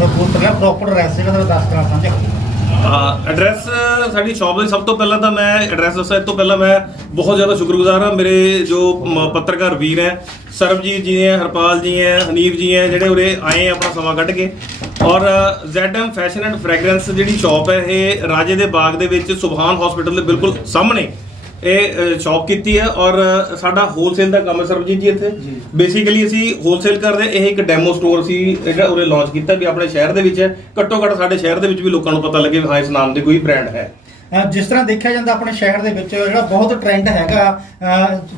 ਤੁਹਾਨੂੰ ਫੋਨ ਕਰਿਆ proper address ਜਿਹੜਾ ਤੁਹਾਨੂੰ ਦੱਸ ਕਰਾਂ ਸਾਂਝਾ ਐਡਰੈਸ ਸਾਡੀ ਸ਼ਾਪ ਦੇ ਸਭ ਤੋਂ ਪਹਿਲਾਂ ਤਾਂ ਮੈਂ ਐਡਰੈਸ ਦੱਸਾਂ, ਇਸ ਤੋਂ ਪਹਿਲਾਂ ਮੈਂ ਬਹੁਤ ਜ਼ਿਆਦਾ ਸ਼ੁਕਰਗੁਜ਼ਾਰ ਹਾਂ, ਮੇਰੇ ਜੋ ਮ- ਪੱਤਰਕਾਰ ਵੀਰ ਹੈ, ਸਰਬਜੀਤ ਜੀ ਹੈ, ਹਰਪਾਲ ਜੀ ਹੈ, ਹਨੀਫ ਜੀ ਹੈ, ਜਿਹੜੇ ਉਰੇ ਆਏ ਹੈ ਆਪਣਾ ਸਮਾਂ ਕੱਢ ਕੇ। ਔਰ, ZM ਫੈਸ਼ਨ ਐਂਡ ਫ੍ਰੈਗਰੈਂਸ ਜਿਹੜੀ ਸ਼ਾਪ ਹੈ, ਇਹ ਰਾਜੇ ਦੇ ਬਾਗ ਦੇ ਵਿੱਚ ਸੁਭਾਨ ਹਸਪੀਟਲ ਦੇ ਬਿਲਕੁਲ ਸਾਹਮਣੇ ਇਹ ਸ਼ਾਪ ਕੀਤੀ ਹੈ ਔਰ ਸਾਡਾ ਹੋਲਸੇਲ ਦਾ ਕੰਮ ਹੈ ਸਰਬਜੀਤ ਜੀ ਇੱਥੇ। ਬੇਸਿਕਲੀ ਅਸੀਂ ਹੋਲਸੇਲ ਕਰਦੇ ਇਹ ਇੱਕ ਡੈਮੋ ਸਟੋਰ ਸੀ ਜਿਹੜਾ ਉਰੇ ਲਾਂਚ ਕੀਤਾ ਵੀ ਆਪਣੇ ਸ਼ਹਿਰ ਦੇ ਵਿੱਚ ਹੈ। ਘੱਟੋ ਘੱਟ ਸਾਡੇ ਸ਼ਹਿਰ ਦੇ ਵਿੱਚ ਵੀ ਲੋਕਾਂ ਨੂੰ ਪਤਾ ਲੱਗੇ ਹਾਂ ਇਸ ਨਾਮ ਦੇ ਕੋਈ ਬ੍ਰਾਂਡ ਹੈ। ਜਿਸ ਤਰ੍ਹਾਂ ਦੇਖਿਆ ਜਾਂਦਾ ਆਪਣੇ ਸ਼ਹਿਰ ਦੇ ਵਿੱਚ ਜਿਹੜਾ ਬਹੁਤ ਟ੍ਰੈਂਡ ਹੈਗਾ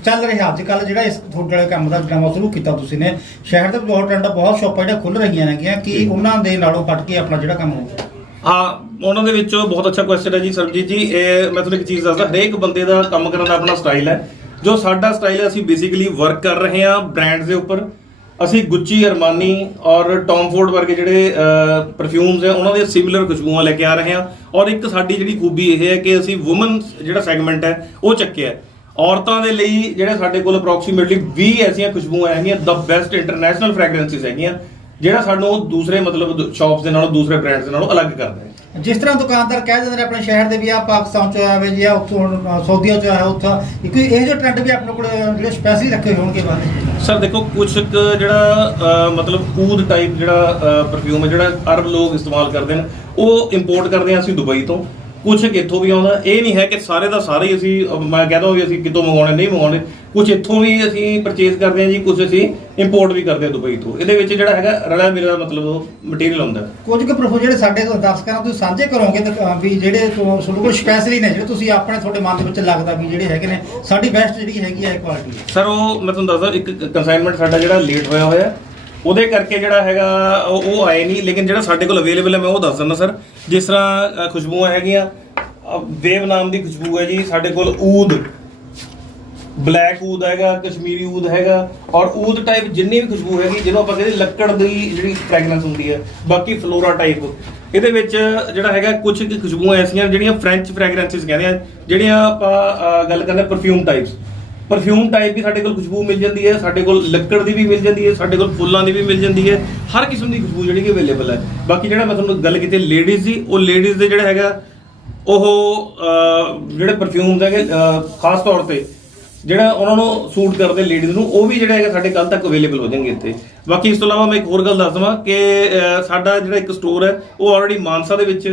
ਚੱਲ ਰਿਹਾ ਅੱਜ ਕੱਲ ਜਿਹੜਾ ਇਸ ਤੁਹਾਡੇ ਵਾਲੇ ਕੰਮ ਦਾ ਡਰਾਮਾ ਸ਼ੁਰੂ ਕੀਤਾ ਤੁਸੀਂ ਨੇ। ਸ਼ਹਿਰ ਦੇ ਬਹੁਤ ਟ੍ਰੈਂਡ ਬਹੁਤ ਸ਼ਾਪਾਂ ਜਿਹੜਾ ਖੁੱਲ ਰਹੀਆਂ ਨੇਗੀਆਂ ਕਿ ਉਹਨਾਂ ਦੇ ਨਾਲੋਂ ਕੱਟ ਕੇ ਆਪਣਾ ਜਿਹੜਾ ਕੰਮ ਹੋਊਗਾ ਹਾਂ, ਉਹਨਾਂ ਦੇ ਵਿੱਚੋਂ ਬਹੁਤ ਅੱਛਾ ਕੁਐਸਚਨ ਹੈ ਜੀ, ਸਰਬਜੀਤ ਜੀ। ਇਹ ਮੈਂ ਤੁਹਾਨੂੰ ਇੱਕ ਚੀਜ਼ ਦੱਸਦਾ, ਹਰੇਕ ਬੰਦੇ ਦਾ ਕੰਮ ਕਰਨ ਦਾ ਆਪਣਾ ਸਟਾਈਲ ਹੈ। ਜੋ ਸਾਡਾ ਸਟਾਈਲ ਹੈ, ਅਸੀਂ ਬੇਸਿਕਲੀ ਵਰਕ ਕਰ ਰਹੇ ਹਾਂ ਬ੍ਰਾਂਡਸ ਦੇ ਉੱਪਰ। ਅਸੀਂ ਗੁੱਚੀ ਅਰਮਾਨੀ ਔਰ ਟੌਮ ਫੋਰਡ ਵਰਗੇ ਜਿਹੜੇ ਪਰਫਿਊਮਸ ਹੈ, ਉਹਨਾਂ ਦੇ ਸਿਮਿਲਰ ਖੁਸ਼ਬੂਆਂ ਲੈ ਕੇ ਆ ਰਹੇ ਹਾਂ। ਔਰ ਇੱਕ ਸਾਡੀ ਜਿਹੜੀ ਖੂਬੀ ਇਹ ਹੈ ਕਿ ਅਸੀਂ ਔਮਨ ਜਿਹੜਾ ਸੈਗਮੈਂਟ ਹੈ, ਉਹ ਚੱਕਿਆ ਔਰਤਾਂ ਦੇ ਲਈ ਜਿਹੜੇ ਸਾਡੇ ਕੋਲ ਅਪਰੋਕਸੀਮੇਟਲੀ 20 ਐਸੀਆਂ ਖੁਸ਼ਬੂਆਂ ਹੈਗੀਆਂ ਦ ਬੈਸਟ ਇੰਟਰਨੈਸ਼ਨਲ ਫ੍ਰੈਗਰੈਂਸਿਸ ਹੈਗੀਆਂ। ਜਿਹੜਾ ਸਾਨੂੰ ਦੂਸਰੇ ਮਤਲਬ ਸ਼ਾਪਸ ਦੇ ਨਾਲੋਂ ਦੂਸਰੇ ਬ੍ਰਾਂਡਸ ਦੇ ਨਾਲੋਂ ਅਲੱਗ ਕਰਦਾ ਹੈ। ਜਿਸ ਤਰ੍ਹਾਂ ਦੁਕਾਨਦਾਰ ਕਹਿ ਦਿੰਦੇ ਨੇ ਆਪਣੇ ਸ਼ਹਿਰ ਦੇ ਵੀ ਆ ਪਾਕਿਸਤਾਨ ਚ ਆਇਆ ਵੇ ਜੀ ਆ ਉੱਥੋਂ ਸਊਦੀਆ ਚ ਆਇਆ ਉੱਥੋਂ ਇੱਕ ਇਹ ਜਿਹੇ ਟ੍ਰੈਂਡ ਵੀ ਆਪਣੇ ਕੋਲ ਜਿਹੜੇ ਸਪੈਸ਼ਲੀ ਰੱਖੇ ਹੋਣਗੇ ਬਾਅਦ ਸਰ ਦੇਖੋ ਕੁਝ ਜਿਹੜਾ ਅਹ, ਮਤਲਬ ਊਦ ਟਾਈਪ ਜਿਹੜਾ ਪਰਫਿਊਮ ਹੈ ਜਿਹੜਾ ਅਰਬ ਲੋਕ ਇਸਤੇਮਾਲ ਕਰਦੇ ਨੇ ਉਹ ਇੰਪੋਰਟ ਕਰਦੇ ਹਾਂ ਅਸੀਂ ਦੁਬਈ ਤੋਂ। ਕੁਝ ਇੱਥੋਂ ਵੀ ਆਉਂਦਾ ਇਹ ਨਹੀਂ ਹੈ ਕਿ ਸਾਰੇ ਦਾ ਸਾਰੇ ਹੀ ਅਸੀਂ ਅਹ, ਮੈਂ ਕਹਦਾ ਵੀ ਅਸੀਂ ਕਿਤੋਂ ਮੰਗਾਉਣੇ ਨਹੀਂ ਮੰਗਾਉਣੇ ਕੁਝ ਇੱਥੋਂ ਵੀ ਅਸੀਂ ਪਰਚੇਜ਼ ਕਰਦੇ ਹਾਂ ਜੀ ਕੁਝ ਅਸੀਂ ਇੰਪੋਰਟ ਵੀ ਕਰਦੇ ਹਾਂ ਦੁਬਈ ਤੋਂ। ਇਹਦੇ ਵਿੱਚ ਜਿਹੜਾ ਹੈਗਾ ਰਲਾ ਮੇਰਾ ਮਤਲਬ ਮਟੀਰੀਅਲ ਹੁੰਦਾ। ਕੁਝ ਕੁ ਪ੍ਰੋਫੋ ਜਿਹੜੇ ਸਾਡੇ ਤੋਂ ਦਰਸ਼ਕਾਂ ਨਾਲ ਤੁਸੀਂ ਸਾਂਝੇ ਕਰੋਗੇ ਤਾਂ, ਅਹ, ਵੀ ਜਿਹੜੇ ਤੁ- ਤੁਹਾਡੇ ਕੋਲ ਸਪੈਸ਼ਲੀ ਨੇ ਜਿਹੜੇ ਤੁਸੀਂ ਆਪਣੇ ਤੁਹਾਡੇ ਮਨ ਦੇ ਵਿੱਚ ਲੱਗਦਾ ਵੀ ਜਿਹੜੇ ਹੈਗੇ ਨੇ ਸਾਡੀ ਬੈਸਟ ਜਿਹੜੀ ਹੈਗੀ ਹੈ ਕੁਆਲਿਟੀ ਸਰ ਉਹ ਮੈਂ ਤੁਹਾਨੂੰ ਦੱਸਦਾ ਇੱਕ ਕੰਸਾਈਨਮੈਂਟ ਸਾਡਾ ਜਿਹੜਾ ਲੇਟ ਹੋਇਆ ਹੋਇਆ ਉਹਦੇ ਕਰਕੇ ਜਿਹੜਾ ਹੈਗਾ ਉਹ ਉਹ ਆਏ ਨਹੀਂ ਲੇਕਿਨ ਜਿਹੜਾ ਸਾਡੇ ਕੋਲ ਅਵੇਲੇਬਲ ਹੈ ਮੈਂ ਉਹ ਦੱਸ ਦਿੰਦਾ ਸਰ। ਜਿਸ ਤਰ੍ਹਾਂ ਅ, ਖੁਸ਼ਬੂਆਂ ਹੈਗੀਆਂ ਅ, ਦੇਵ ਨਾਮ ਦੀ ਖੁਸ਼ਬੂ ਹੈ ਜੀ ਸਾਡੇ ਕੋਲ ਊਦ। ਬਲੈਕ ਊਦ ਹੈਗਾ ਕਸ਼ਮੀਰੀ ਊਦ ਹੈਗਾ ਔਰ ਊਦ ਟਾਈਪ ਜਿੰਨੀ ਵੀ ਖੁਸ਼ਬੂ ਹੈਗੀ ਜਿਹਨੂੰ ਆਪਾਂ ਕਹਿੰਦੇ ਲੱਕੜ ਦੀ ਜਿਹੜੀ ਫ੍ਰੈਗਰੈਂਸ ਹੁੰਦੀ ਹੈ ਬਾਕੀ ਫਲੋਰਾ ਟਾਈਪ ਇਹਦੇ ਵਿੱਚ ਜਿਹੜਾ ਹੈਗਾ ਕੁਝ ਕੁ ਖੁਸ਼ਬੂਆਂ ਐਸੀਆਂ ਜਿਹੜੀਆਂ ਫ੍ਰੈਂਚ ਫ੍ਰੈਗਰੈਂਸਿਸ ਕਹਿੰਦੇ ਆ ਜਿਹੜੀਆਂ ਆਪਾਂ ਅ, ਗੱਲ ਕਰਦੇ ਪਰਫਿਊਮ ਟਾਈਪਸ ਪਰਫਿਊਮ ਟਾਈਪ ਵੀ ਸਾਡੇ ਕੋਲ ਖੁਸ਼ਬੂ ਮਿਲ ਜਾਂਦੀ ਹੈ ਸਾਡੇ ਕੋਲ ਲੱਕੜ ਦੀ ਵੀ ਮਿਲ ਜਾਂਦੀ ਹੈ ਸਾਡੇ ਕੋਲ ਫੁੱਲਾਂ ਦੀ ਵੀ ਮਿਲ ਜਾਂਦੀ ਹੈ ਹਰ ਕਿਸਮ ਦੀ ਖੁਸ਼ਬੂ ਜਿਹੜੀ ਕਿ ਅਵੇਲੇਬਲ ਹੈ। ਬਾਕੀ ਜਿਹੜਾ ਮੈਂ ਤੁਹਾਨੂੰ ਗੱਲ ਕੀਤੀ ਲੇਡੀਜ਼ ਦੀ ਉਹ ਲੇਡੀਜ਼ ਦੇ ਜਿਹੜਾ ਹੈਗਾ ਉਹ ਅਹ, ਜਿਹੜੇ ਪਰਫਿਊਮਸ ਹੈਗੇ ਖਾਸ ਤੌਰ ਤੇ ਜਿਹੜਾ ਉਹਨਾਂ ਨੂੰ ਸੂਟ ਕਰਦੇ ਲੇਡੀਜ਼ ਨੂੰ ਉਹ ਵੀ ਜਿਹੜਾ ਹੈਗਾ ਸਾਡੇ ਕੱਲ ਤੱਕ ਅਵੇਲੇਬਲ ਹੋ ਜਾਣਗੇ ਇੱਥੇ। ਬਾਕੀ ਇਸ ਤੋਂ ਇਲਾਵਾ ਮੈਂ ਇੱਕ ਹੋਰ ਗੱਲ ਦੱਸ ਦਵਾਂ ਕਿ ਸਾਡਾ ਜਿਹੜਾ ਇੱਕ ਸਟੋਰ ਹੈ ਉਹ ਆਲਰੇਡੀ ਮਾਨਸਾ ਦੇ ਵਿੱਚ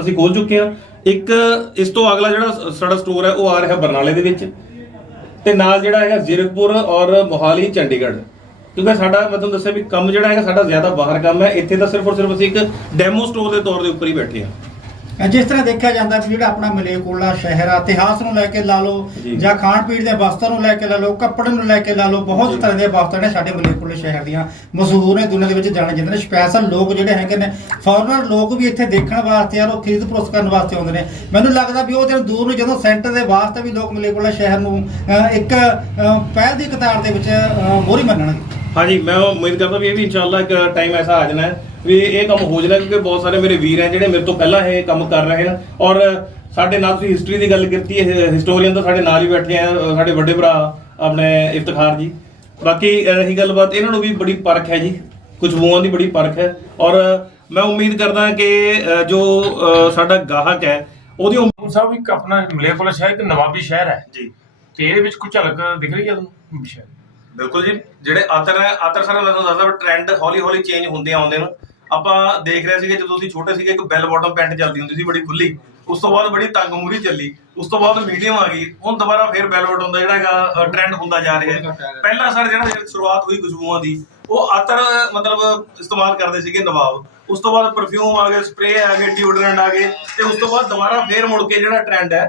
ਅਸੀਂ ਖੋਲ ਚੁੱਕੇ ਹਾਂ। ਇੱਕ ਇਸ ਤੋਂ ਅਗਲਾ ਜਿਹੜਾ ਸਾਡਾ ਸਟੋਰ ਹੈ ਉਹ ਆ ਰਿਹਾ ਬਰਨਾਲੇ ਦੇ ਵਿੱਚ। ਤੇ ਨਾਲ ਜਿਹੜਾ ਹੈਗਾ ਜ਼ੀਰਕਪੁਰ ਔਰ ਮੋਹਾਲੀ, ਚੰਡੀਗੜ੍ਹ। ਕਿਉਂਕਿ ਸਾਡਾ, ਮੈਂ ਤੁਹਾਨੂੰ ਦੱਸਿਆ ਵੀ ਕੰਮ ਜਿਹੜਾ ਹੈਗਾ, ਸਾਡਾ ਜ਼ਿਆਦਾ ਬਾਹਰ ਕੰਮ ਹੈ। ਇੱਥੇ ਤਾਂ ਸਿਰਫ ਔਰ ਸਿਰਫ ਅਸੀਂ ਇੱਕ ਡੈਮੋ ਸਟੋਰ ਦੇ ਤੌਰ ਦੇ ਉੱਪਰ ਹੀ ਬੈਠੇ ਹਾਂ। ਜਿਸ ਤਰ੍ਹਾਂ ਦੇਖਿਆ ਜਾਂਦਾ ਵੀ ਜਿਹੜਾ ਆਪਣਾ ਮਲੇਕੋਲਾ ਸ਼ਹਿਰ ਆ ਇਤਿਹਾਸ ਨੂੰ ਲੈ ਕੇ ਲਾ ਲਓ ਜੀ। ਖਾਣ ਪੀਣ ਦੇ ਵਸਤਾਂ ਨੂੰ ਲੈ ਕੇ ਲਾ ਲਓ ਕੱਪੜੇ ਨੂੰ ਲੈ ਕੇ ਲਾ ਲਓ ਬਹੁਤ। ਤਰ੍ਹਾਂ ਦੇ ਵਸਤਾਂ ਨੇ ਸਾਡੇ ਮਲੇਕੋਲੇ ਸ਼ਹਿਰ ਦੀਆਂ। ਮਸ਼ਹੂਰ ਨੇ ਦੁਨੀਆ ਦੇ ਵਿੱਚ ਜਾਣੇ ਜਾਂਦੇ ਨੇ। ਸਪੈਸ਼ਲ ਲੋਕ ਜਿਹੜੇ ਹੈਗੇ ਨੇ ਫੋਰਨਰ ਲੋਕ ਵੀ ਇੱਥੇ ਦੇਖਣ ਵਾਸਤੇ ਆ ਉਹ ਖਰੀਦ ਫਰੋਖਤ ਕਰਨ ਵਾਸਤੇ ਆਉਂਦੇ ਨੇ। ਮੈਨੂੰ ਲੱਗਦਾ ਵੀ ਉਹ ਦਿਨ ਦੂਰ ਨੂੰ ਜਦੋਂ ਸੈਂਟਰ ਦੇ ਵਾਸਤੇ ਵੀ ਲੋਕ ਮਲੇਕੋਲਾ ਸ਼ਹਿਰ ਨੂੰ ਇੱਕ ਪਹਿਲ ਦੀ ਕਤਾਰ ਦੇ ਵਿੱਚ ਮੋਹਰੀ ਮੰਨਣਗੇ। ਹਾਂਜੀ ਮੈਂ ਉਮੀਦ ਕਰਦਾ ਵੀ ਇਹ ਵੀ ਇਨਸ਼ਾਅੱਲਾ ਇੱਕ ਟਾਈਮ ਐਸਾ ਆ ਜਾਣਾ ਹੈ। ਵੀ ਇਹ ਕੰਮ ਹੋ ਜਾਣਾ ਕਿਉਂਕਿ ਬਹੁਤ ਸਾਰੇ ਮੇਰੇ ਵੀਰ ਹੈ ਜਿਹੜੇ ਮੇਰੇ ਤੋਂ ਪਹਿਲਾਂ ਇਹ ਕੰਮ ਕਰ ਰਹੇ ਹਨ। ਔਰ ਸਾਡੇ ਨਾਲ ਤੁਸੀਂ ਹਿਸਟਰੀ ਦੀ ਗੱਲ ਕੀਤੀ ਹੈ ਹਿਸਟੋਰੀਅਨ ਤਾਂ ਸਾਡੇ ਨਾਲ ਹੀ ਬੈਠੇ ਆ ਸਾਡੇ ਵੱਡੇ ਭਰਾ ਆਪਣੇ ਇਫਤਖਾਰ ਜੀ। ਬਾਕੀ ਰਹੀ ਗੱਲਬਾਤ ਇਹਨਾਂ ਨੂੰ ਵੀ ਬੜੀ ਪਰਖ ਹੈ ਜੀ ਖੁਸ਼ਬੂਆਂ ਦੀ ਬੜੀ ਪਰਖ ਹੈ। ਔਰ ਮੈਂ ਉਮੀਦ ਕਰਦਾ ਕਿ ਜੋ ਸਾਡਾ ਗਾਹਕ ਹੈ ਉਹਦੀ ਉਮ- ਹੁਣ ਸਾਹਿਬ ਇੱਕ ਆਪਣਾ ਮਲੇਰਕੋਟਲਾ ਸ਼ਹਿਰ ਇੱਕ ਨਵਾਬੀ ਸ਼ਹਿਰ ਹੈ। ਜੀ। ਤੇ ਇਹਦੇ ਵਿੱਚ ਕੋਈ ਝਲਕ ਦਿਖ ਰਹੀ ਹੈ ਤੁਹਾਨੂੰ? ਬਿਲਕੁਲ ਜੀ ਜਿਹੜੇ ਆਤਰ ਆਤਰ ਸਾਰਾ ਤੁਹਾਨੂੰ ਦੱਸਦਾ ਟ੍ਰੈਂਡ ਹੌਲੀ ਹੌਲੀ ਚੇਂਜ ਹੁੰਦੇ ਆਉਂਦੇ ਨੇ। ਆਪਾਂ ਦੇਖ ਰਹੇ ਸੀਗੇ ਜਦੋਂ ਅਸੀਂ ਛੋਟੇ ਸੀਗੇ ਇੱਕ ਬੈਲ ਬਾਟਮ ਪੈਂਟ ਚੱਲਦੀ ਹੁੰਦੀ ਸੀ ਬੜੀ ਖੁੱਲੀ ਉਸ ਤੋਂ ਬਾਅਦ ਬੜੀ ਤੰਗ ਮੂਰੀ ਚੱਲੀ ਉਸ ਤੋਂ ਬਾਅਦ ਮੀਡੀਅਮ ਆ ਗਈ ਹੁਣ ਦੁਬਾਰਾ ਫੇਰ ਬੈਲ ਬਾਟਮ ਦਾ ਜਿਹੜਾ ਹੈਗਾ ਟ੍ਰੈਂਡ ਹੁੰਦਾ ਜਾ ਰਿਹਾ ਹੈ। ਪਹਿਲਾਂ ਸਰ ਜਿਹੜਾ ਸ਼ੁਰੂਆਤ ਹੋਈ ਖੁਸ਼ਬੂਆਂ ਦੀ ਉਹ ਆਤਰ ਮਤਲਬ ਇਸਤੇਮਾਲ ਕਰਦੇ ਸੀਗੇ ਨਵਾਬ। ਉਸ ਤੋਂ ਬਾਅਦ ਪਰਫਿਊਮ ਆ ਗਏ ਸਪਰੇਅ ਆ ਗਏ ਡਿਓਡਰੈਂਟ ਆ ਗਏ ਤੇ ਉਸ ਤੋਂ ਬਾਅਦ ਦੁਬਾਰਾ ਫੇਰ ਮੁੜ ਕੇ ਜਿਹੜਾ ਟ੍ਰੈਂਡ ਹੈ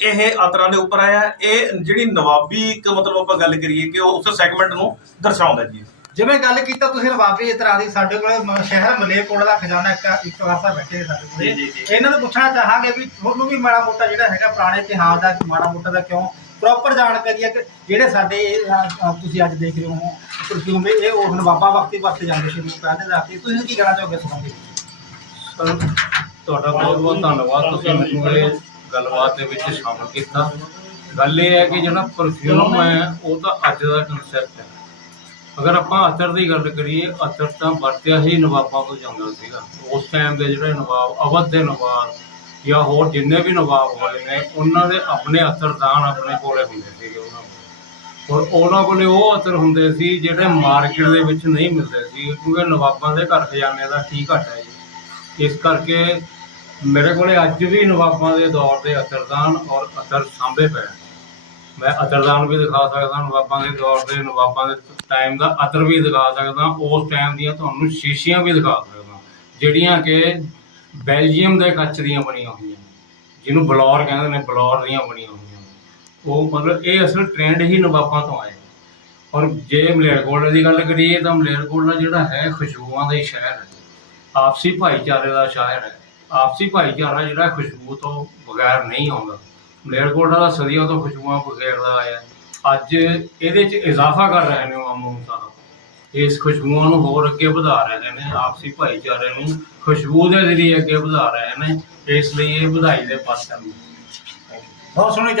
ਇਹ ਆਤਰਾਂ ਦੇ ਉੱਪਰ ਆਇਆ ਇਹ ਜਿਹੜੀ ਨਵਾਬੀ ਇੱਕ ਮਤਲਬ ਆਪਾਂ ਗੱਲ ਕਰੀਏ ਕਿ ਉਹ ਉਸ ਸੈਗਮੈਂਟ ਨੂੰ ਦਰਸਾਉਂਦਾ ਜੀ। ਜਿਵੇਂ ਗੱਲ ਕੀਤਾ ਤੁਸੀਂ ਰਵਾਬੀ ਇਸ ਤਰ੍ਹਾਂ ਦੀ ਸਾਡੇ ਕੋਲ ਸ਼ਹਿਰ ਮਲੇਰਕੋਟਲਾ ਦਾ ਖਜ਼ਾਨਾ ਇੱਕ ਇੱਕ ਵਾਸਾ ਬੈਠੇ ਨੇ ਸਾਡੇ ਕੋਲ। ਇਹਨਾਂ ਨੂੰ ਪੁੱਛਣਾ ਚਾਹਾਂਗੇ ਵੀ ਤੁਹਾਨੂੰ ਵੀ ਮਾੜਾ ਮੋਟਾ ਜਿਹੜਾ ਹੈਗਾ ਪੁਰਾਣੇ ਇਤਿਹਾਸ ਦਾ ਮਾੜਾ ਮੋਟਾ ਦਾ ਕਿਉਂ? ਪ੍ਰੋਪਰ ਜਾਣਕਾਰੀ ਹੈ ਕਿ ਜਿਹੜੇ ਸਾਡੇ ਤੁਸੀਂ ਅੱਜ ਦੇਖ ਰਹੇ ਹੋ ਪਰਫਿਊਮ ਇਹ ਉਹ ਬਾਬਾ ਵਕਤੀ ਵਕਤ ਜਾਂਦੇ ਸੀ ਨੂੰ ਕਹਿੰਦੇ ਤੁਸੀਂ ਕੀ ਕਹਿਣਾ ਚਾਹੋਗੇ ਸੁਣੋਗੇ ਤੁਹਾਡਾ ਬਹੁਤ ਬਹੁਤ ਧੰਨਵਾਦ। ਤੁਸੀਂ ਮੈਨੂੰ ਇਹ ਗੱਲਬਾਤ ਦੇ ਵਿੱਚ ਸ਼ਾਮਲ ਕੀਤਾ। ਗੱਲ ਇਹ ਹੈ ਕਿ ਜਿਹੜਾ ਪਰਫਿਊਮ ਹੈ ਉਹ ਤਾਂ ਅੱਜ ਦਾ ਕਨਸੈਪਟ ਹੈ। ਅਗਰ ਆਪਾਂ ਅਤਰ ਦੀ ਗੱਲ ਕਰੀਏ, ਅਤਰ ਤਾਂ ਵਰਤਿਆ ਹੀ ਨਵਾਬਾਂ ਤੋਂ ਜਾਂਦਾ ਸੀਗਾ। ਉਸ ਟਾਈਮ ਦੇ ਜਿਹੜੇ ਨਵਾਬ, ਅਵਧ ਦੇ ਨਵਾਬ ਜਾਂ ਹੋਰ ਜਿੰਨੇ ਵੀ ਨਵਾਬ ਹੋਏ ਨੇ, ਉਹਨਾਂ ਦੇ ਆਪਣੇ ਅਤਰਦਾਨ ਆਪਣੇ ਕੋਲੇ ਹੁੰਦੇ ਸੀਗੇ ਉਹਨਾਂ ਕੋਲ। ਔਰ ਉਹਨਾਂ ਕੋਲੇ ਉਹ ਅਤਰ ਹੁੰਦੇ ਸੀ ਜਿਹੜੇ ਮਾਰਕੀਟ ਦੇ ਵਿੱਚ ਨਹੀਂ ਮਿਲਦੇ ਸੀ, ਕਿਉਂਕਿ ਨਵਾਬਾਂ ਦੇ ਘਰ ਖਜ਼ਾਨੇ ਦਾ ਕੀ ਘਟ ਹੈ ਜੀ। ਇਸ ਕਰਕੇ ਮੇਰੇ ਕੋਲੇ ਅੱਜ ਵੀ ਨਵਾਬਾਂ ਦੇ ਦੌਰ ਦੇ ਅਤਰਦਾਨ ਔਰ ਅਤਰ ਸਾਂਭੇ ਪਏ ਮੈਂ ਅਤਰਦਾਨ ਵੀ ਦਿਖਾ ਸਕਦਾ, ਨਵਾਬਾਂ ਦੇ ਦੌਰ ਦੇ ਨਵਾਬਾਂ ਦੇ ਟਾਈਮ ਦਾ ਅਤਰ ਵੀ ਦਿਖਾ ਸਕਦਾ, ਉਸ ਟਾਈਮ ਦੀਆਂ ਤੁਹਾਨੂੰ ਸ਼ੀਸ਼ੀਆਂ ਵੀ ਦਿਖਾ ਸਕਦਾ, ਜਿਹੜੀਆਂ ਕਿ ਬੈਲਜੀਅਮ ਦੇ ਕੱਚ ਦੀਆਂ ਬਣੀਆਂ ਹੋਈਆਂ ਜਿਹਨੂੰ ਬਲੌਰ ਕਹਿੰਦੇ ਨੇ, ਬਲੌਰ ਦੀਆਂ ਬਣੀਆਂ ਹੋਈਆਂ ਉਹ ਮਤਲਬ ਇਹ ਅਸਲ ਟ੍ਰੈਂਡ ਹੀ ਨਵਾਬਾਂ ਤੋਂ ਆਏ। ਔਰ ਜੇ ਮਲੇਰਕੋਟਲੇ ਦੀ ਗੱਲ ਕਰੀਏ ਤਾਂ ਮਲੇਰਕੋਟਲਾ ਜਿਹੜਾ ਹੈ, ਖੁਸ਼ਬੂਆਂ ਦਾ ਹੀ ਸ਼ਹਿਰ ਹੈ। ਆਪਸੀ ਭਾਈਚਾਰੇ ਦਾ ਸ਼ਹਿਰ ਹੈ। ਆਪਸੀ ਭਾਈਚਾਰਾ ਜਿਹੜਾ ਖੁਸ਼ਬੂ ਤੋਂ ਬਗੈਰ ਨਹੀਂ ਆਉਂਦਾ। ਮਲੇਰਕੋਟਲਾ ਦਾ ਸਦੀਆਂ ਤੋਂ ਖੁਸ਼ਬੂਆਂ ਬਗੈਰਦਾ ਆਇਆ ਅੱਜ ਇਹਦੇ 'ਚ ਇਜ਼ਾਫਾ ਕਰ ਰਹੇ ਨੇ ਉਹ ਮਾਮੂ ਸਾਹਿਬ। ਇਸ ਖੁਸ਼ਬੂਆਂ ਨੂੰ ਹੋਰ ਅੱਗੇ ਵਧਾ ਰਹੇ ਨੇ, ਆਪਸੀ ਭਾਈਚਾਰੇ ਨੂੰ ਖੁਸ਼ਬੂ ਦੇ ਜ਼ਰੀਏ ਅੱਗੇ ਵਧਾ ਰਹੇ ਨੇ, ਇਸ ਲਈ ਇਹ ਵਧਾਈ ਦੇ ਪਾਤਰ ਨੇ। ਬਹੁਤ ਸੋਹਣੀ